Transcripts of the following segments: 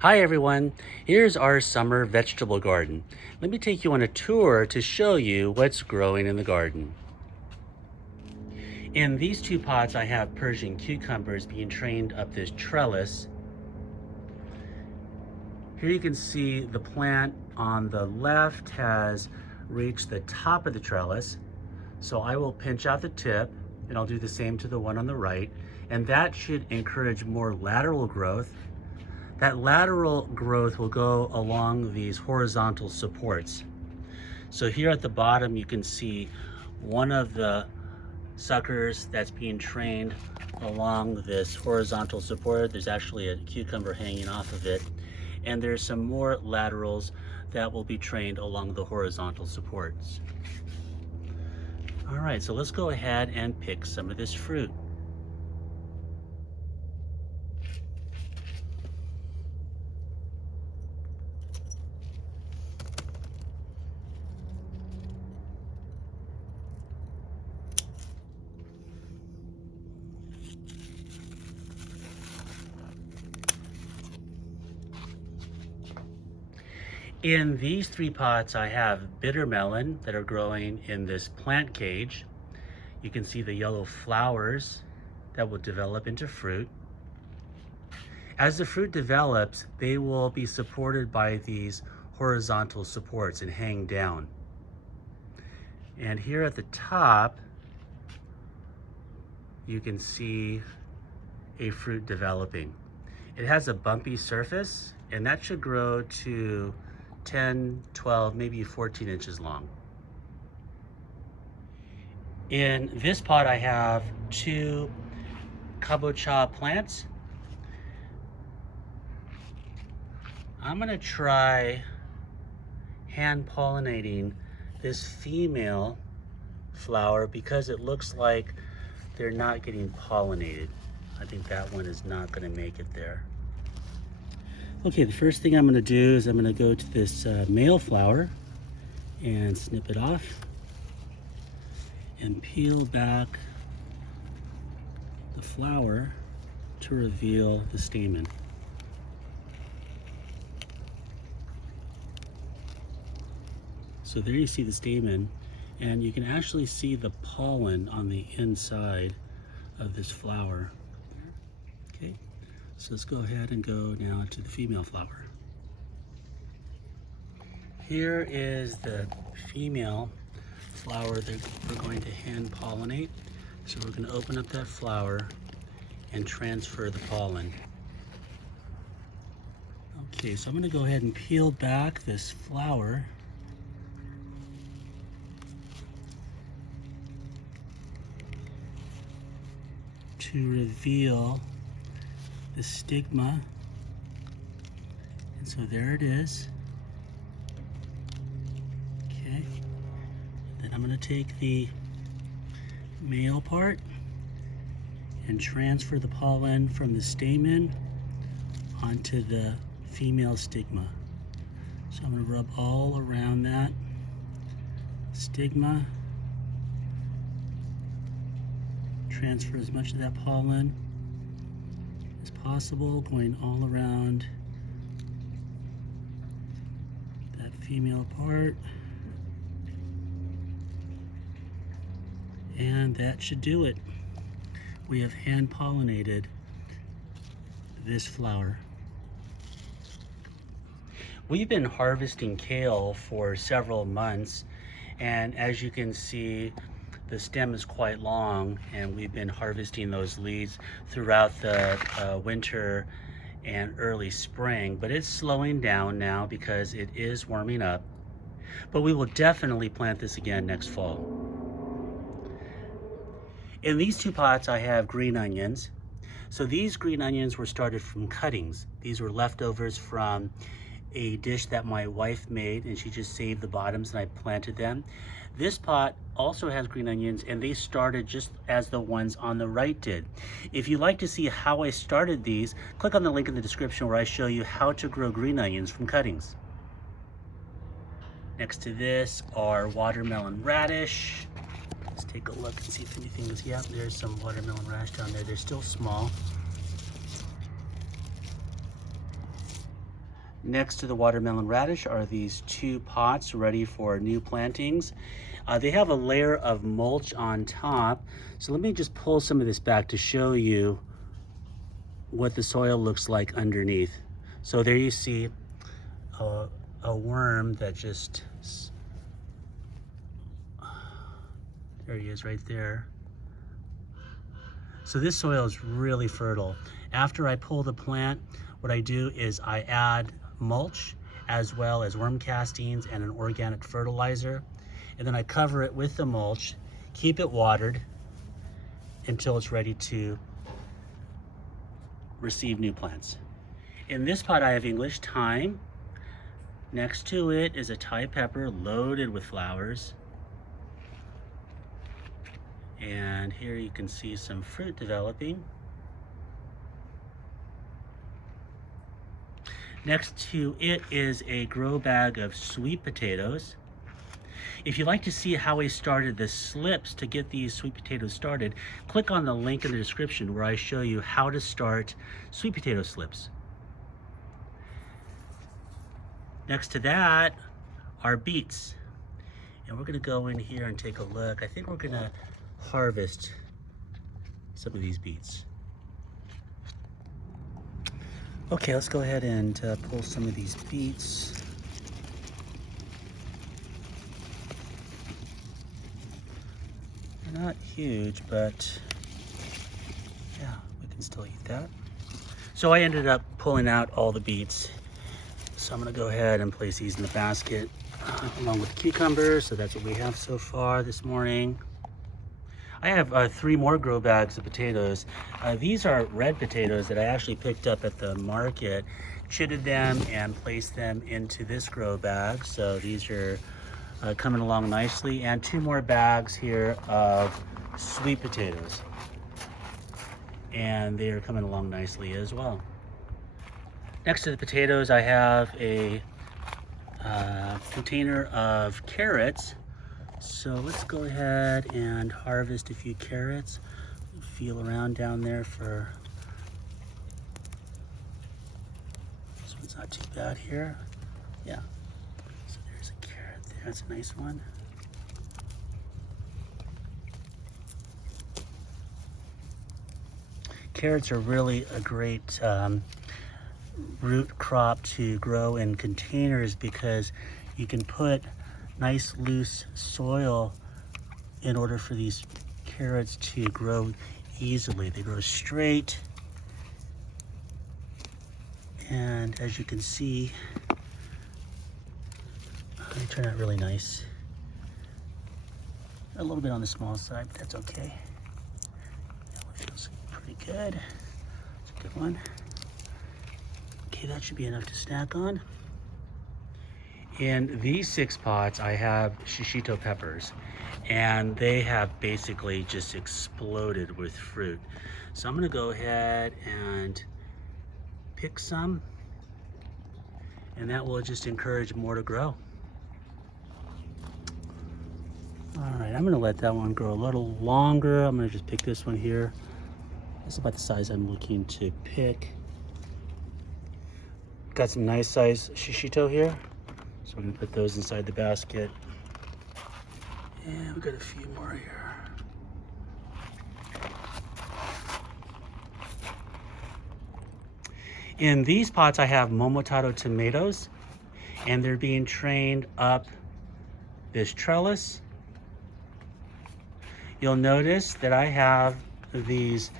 Hi everyone, here's our summer vegetable garden. Let me take you on a tour to show you what's growing in the garden. In these two pots I have Persian cucumbers being trained up this trellis. Here you can see the plant on the left has reached the top of the trellis. So I will pinch out the tip and I'll do the same to the one on the right. And that should encourage more lateral growth. That lateral growth will go along these horizontal supports. So here at the bottom, you can see one of the suckers that's being trained along this horizontal support. There's actually a cucumber hanging off of it. And there's some more laterals that will be trained along the horizontal supports. All right, so let's go ahead and pick some of this fruit. In these three pots, I have bitter melon that are growing in this plant cage. You can see the yellow flowers that will develop into fruit. As the fruit develops, they will be supported by these horizontal supports and hang down. And here at the top, you can see a fruit developing. It has a bumpy surface, and that should grow to 10, 12, maybe 14 inches long. In this pot, I have two kabocha plants. I'm gonna try hand pollinating this female flower because it looks like they're not getting pollinated. I think that one is not gonna make it there. Okay, the first thing I'm gonna do is I'm gonna go to this male flower and snip it off and peel back the flower to reveal the stamen. So there you see the stamen, and you can actually see the pollen on the inside of this flower. Okay, so let's go ahead and go now to the female flower. Here is the female flower that we're going to hand pollinate. So we're going to open up that flower and transfer the pollen. Okay, so I'm going to go ahead and peel back this flower. To reveal the stigma. And so there it is. Okay. Then I'm going to take the male part and transfer the pollen from the stamen onto the female stigma. So I'm going to rub all around that stigma. Transfer as much of that pollen as possible, going all around that female part. And that should do it. We have hand pollinated this flower. We've been harvesting kale for several months, and as you can see, the stem is quite long, and we've been harvesting those leaves throughout the winter and early spring, but it's slowing down now because it is warming up. But we will definitely plant this again next fall. In these two pots, I have green onions. So these green onions were started from cuttings. These were leftovers from a dish that my wife made, and she just saved the bottoms and I planted them. This pot also has green onions, and they started just as the ones on the right did. If you'd like to see how I started these, click on the link in the description where I show you how to grow green onions from cuttings. Next to this are watermelon radish. Let's take a look and see if anything is, yeah, there's some watermelon radish down there. They're still small. Next to the watermelon radish are these 2 pots ready for new plantings. They have a layer of mulch on top. So let me just pull some of this back to show you what the soil looks like underneath. So there you see a worm that just, there he is right there. So this soil is really fertile. After I pull the plant, what I do is I add mulch as well as worm castings and an organic fertilizer. And then I cover it with the mulch, keep it watered until it's ready to receive new plants. In this pot I have English thyme. Next to it is a Thai pepper loaded with flowers. And here you can see some fruit developing. Next to it is a grow bag of sweet potatoes. If you'd like to see how I started the slips to get these sweet potatoes started, click on the link in the description where I show you how to start sweet potato slips. Next to that are beets. And we're gonna go in here and take a look. I think we're gonna harvest some of these beets. Okay, let's go ahead and pull some of these beets. They're not huge, but yeah, we can still eat that. So I ended up pulling out all the beets. So I'm gonna go ahead and place these in the basket along with cucumbers. So that's what we have so far this morning. I have 3 more grow bags of potatoes. These are red potatoes that I actually picked up at the market, chitted them and placed them into this grow bag. So these are coming along nicely, and 2 more bags here of sweet potatoes. And they are coming along nicely as well. Next to the potatoes, I have a container of carrots. So let's go ahead and harvest a few carrots. Feel around down there for, this one's not too bad here. Yeah, so there's a carrot there, that's a nice one. Carrots are really a great root crop to grow in containers because you can put nice loose soil in order for these carrots to grow easily. They grow straight, and as you can see, they turn out really nice. A little bit on the small side, but that's okay. That one feels pretty good. It's a good one. Okay, that should be enough to snack on. In these 6 pots, I have Shishito Peppers, and they have basically just exploded with fruit. So I'm gonna go ahead and pick some, and that will just encourage more to grow. All right, I'm gonna let that one grow a little longer. I'm gonna just pick this one here. This is about the size I'm looking to pick. Got some nice size Shishito here. So we're gonna put those inside the basket. And we've got a few more here. In these pots, I have Momotaro tomatoes, and they're being trained up this trellis. You'll notice that I have these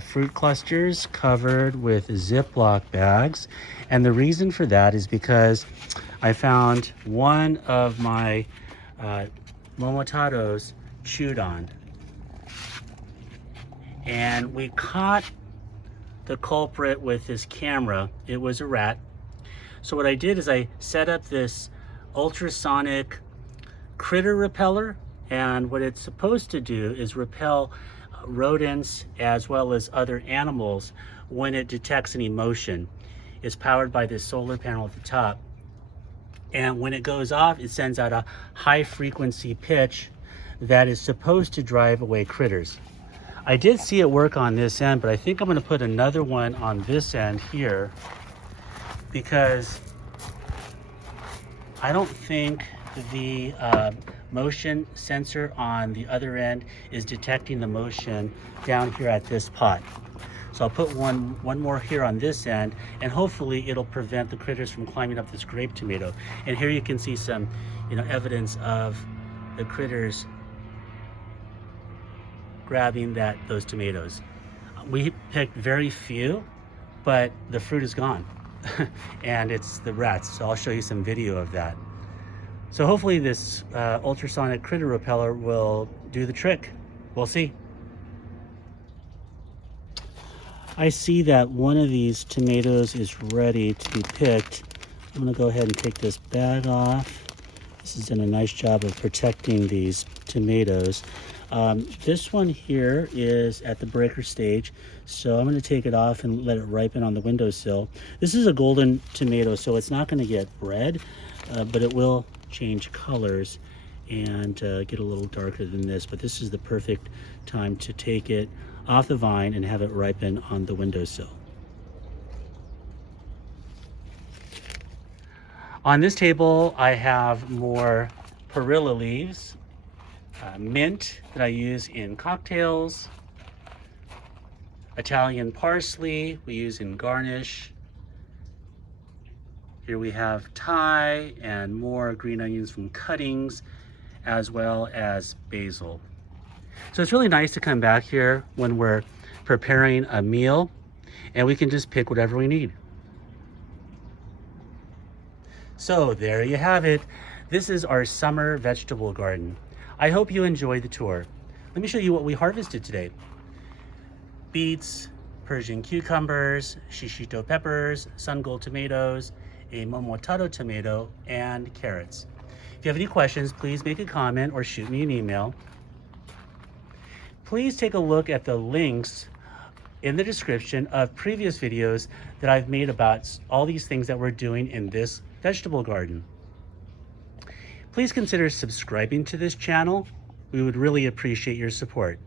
fruit clusters covered with Ziploc bags. And the reason for that is because I found one of my Momotaros chewed on. And we caught the culprit with this camera. It was a rat. So what I did is I set up this ultrasonic critter repeller, and what it's supposed to do is repel rodents as well as other animals when it detects any motion. It's powered by this solar panel at the top. And when it goes off, it sends out a high frequency pitch that is supposed to drive away critters. I did see it work on this end, but I think I'm gonna put another one on this end here. because I don't think the motion sensor on the other end is detecting the motion down here at this pot. So I'll put one more here on this end, and hopefully it'll prevent the critters from climbing up this grape tomato. And here you can see some, evidence of the critters grabbing those tomatoes. We picked very few, but the fruit is gone. And it's the rats, so I'll show you some video of that. So hopefully this ultrasonic critter repeller will do the trick. We'll see. I see that one of these tomatoes is ready to be picked. I'm gonna go ahead and take this bag off. This has done a nice job of protecting these tomatoes. This one here is at the breaker stage, so I'm gonna take it off and let it ripen on the windowsill. This is a golden tomato, so it's not gonna get red, but it will change colors and get a little darker than this. But this is the perfect time to take it off the vine and have it ripen on the windowsill. On this table, I have more perilla leaves, mint that I use in cocktails, Italian parsley we use in garnish. Here we have Thai and more green onions from cuttings, as well as basil. So it's really nice to come back here when we're preparing a meal and we can just pick whatever we need. So there you have it. This is our summer vegetable garden. I hope you enjoyed the tour. Let me show you what we harvested today. Beets, Persian cucumbers, Shishito peppers, sun gold tomatoes, a momotaro tomato, and carrots. If you have any questions, please make a comment or shoot me an email. Please take a look at the links in the description of previous videos that I've made about all these things that we're doing in this vegetable garden. Please consider subscribing to this channel. We would really appreciate your support.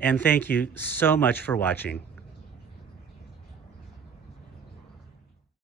And thank you so much for watching.